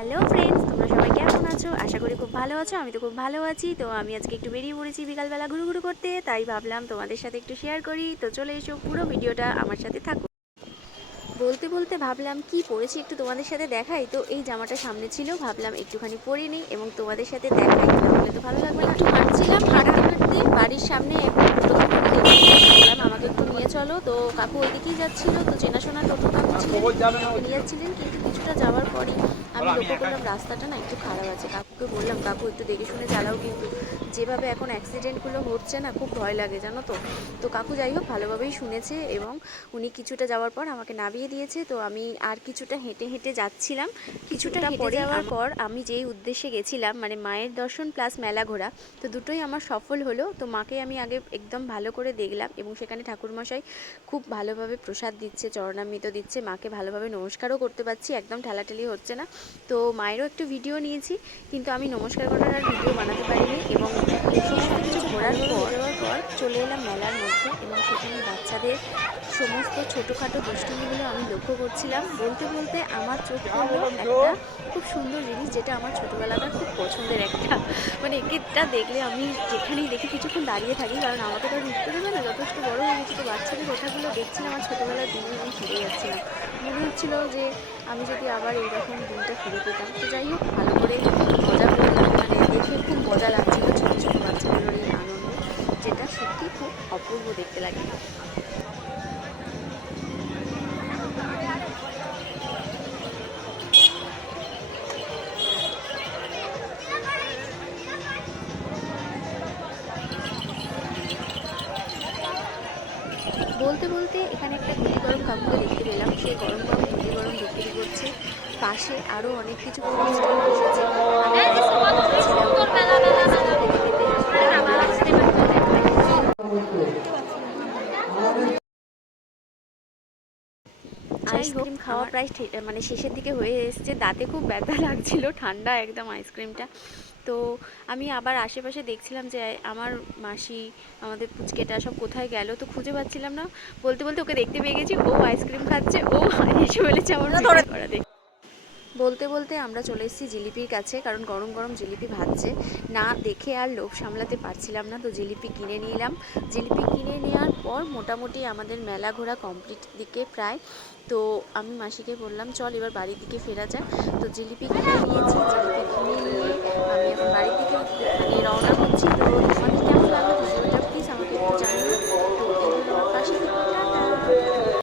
Hello friends, তোমরা সবাই কেমন আছো? আশা করি খুব ভালো আছো। আমি তো খুব ভালো আছি। তো আমি আজকে একটু বেরিয়ে পড়েছি বিকালবেলা ঘুরু করতে, তাই ভাবলাম তোমাদের সাথে একটু শেয়ার করি। তো চলে এসো, পুরো ভিডিওটা আমার সাথে থাকো। বলতে বলতে ভাবলাম কি পরেছি একটু তোমাদের সাথে দেখাই। তো এই জামাটা সামনে ছিল, ভাবলাম একটুখানি পরে নিই এবং তোমাদের সাথে দেখাই, তাহলে তো ভালো লাগবে না। একটু হাঁটছিলাম, হাঁটতে হাঁটতে বাড়ির সামনে টোটো কাকুকে দেখলাম, বললাম আমাকে একটু নিয়ে চলো। তো কাকু ওইদিকেই যাচ্ছিল, তো চেনাশোনা টোটো কাকু ছিলেন, আমাকে নিয়ে যাচ্ছিলেন। কিন্তু কিছুটা যাওয়ার পরই আমি লক্ষ্য করলাম রাস্তাটা না একটু খারাপ আছে। কাকুকে বললাম কাকু একটু দেখে শুনে চালাও, কিন্তু যেভাবে এখন অ্যাক্সিডেন্টগুলো হচ্ছে না, খুব ভয় লাগে জানো তো। তো কাকু যাই হোক ভালোভাবেই শুনেছে এবং উনি কিছুটা যাওয়ার পর আমাকে নামিয়ে দিয়েছে। তো আমি আর কিছুটা হেঁটে হেঁটে যাচ্ছিলাম। কিছুটা হেঁটে যাওয়ার পর আমি যেই উদ্দেশ্যে গেছিলাম, মানে মায়ের দর্শন প্লাস মেলা ঘোরা, তো দুটোই আমার সফল হলো। তো মাকে আমি আগে একদম ভালো করে দেখলাম এবং সেখানে ঠাকুরমশাই খুব ভালোভাবে প্রসাদ দিচ্ছে, চরণামৃত দিচ্ছে, মাকে ভালোভাবে নমস্কারও করতে পারছি, একদম ঠেলাঠেলি হচ্ছে না। তো মায়েরও একটু ভিডিও নিয়েছি, কিন্তু আমি নমস্কার করার আর ভিডিও বানাতে পারিনি। এবং সমস্ত কিছু ঘোরার হয়ে যাওয়ার পর চলে এলাম মেলার মধ্যে এবং সেখানে বাচ্চাদের সমস্ত ছোটোখাটো দুষ্টুমিগুলো আমি লক্ষ্য করছিলাম। বলতে বলতে আমার চোখ পড়লো একটা খুব সুন্দর জিনিস, যেটা আমার ছোটোবেলাকার খুব পছন্দের একটা, মানে একেটা দেখলে আমি যেখানেই দেখি কিছুক্ষণ দাঁড়িয়ে থাকি, কারণ আমাকে তো আর উঠতে দেবে না, যথেষ্ট বড় হয়ে গেছি। তো বাচ্চাদের ওঠাগুলো দেখছিলাম, আমার ছোটোবেলার দিনে আমি ফিরে যাচ্ছিলাম। মনে হচ্ছিল যে আমি যদি আবার এইরকম দিনটা ফিরে পেতাম। তো যাই হোক, ভালো করে মজা করলাম, মানে দেখে খুব মজা লাগছিল ছোটো ছোটো বাচ্চাগুলোর এই আনন্দ, যেটা সত্যি খুব অপূর্ব দেখতে লাগে। বলতে বলতে এখানে একটা ঘুড়ি গরম কাকুকে দেখতে পেলাম, সে গরম গরম ঘুড়ি গরম বিক্রি করছে। পাশে আরও অনেক কিছু ফুড স্টল বসেছে। আমি আইসক্রিম খাচ্ছিলাম, আইসক্রিম খেতে খেতে আমার আইসক্রিম দেখা আইসক্রিম খাওয়া প্রায় মানে শেষের দিকে হয়ে এসছে, দাঁতে খুব ব্যথা লাগছিল, ঠান্ডা একদম আইসক্রিমটা। তো আমি আবার আশেপাশে দেখছিলাম যে আমার মাসি, আমাদের পুচকেটা সব কোথায় গেল, তো খুঁজে পাচ্ছিলাম না। বলতে বলতে ওকে দেখতে পেয়ে গেছি, ও আইসক্রিম খাচ্ছে, ও এসে ফেলেছে আমার ভিডিও করা দেখে। বলতে বলতে আমরা চলে এসেছি জিলিপির কাছে, কারণ গরম গরম জিলিপি ভাজছে, না দেখে আর লোভ সামলাতে পারছিলাম না। তো জিলিপি কিনে নিলাম। জিলিপি কিনে নেওয়ার পর মোটামুটি আমাদের মেলা ঘোরা কমপ্লিট দিকে প্রায়। তো আমি মাসিকে বললাম চল এবার বাড়ির দিকে ফেরা যাক। তো জিলিপি কিনে নিয়েছি, জিলিপি কিনে নিয়ে আমি এখন বাড়ির দিকে মানে রওনা হচ্ছি। তো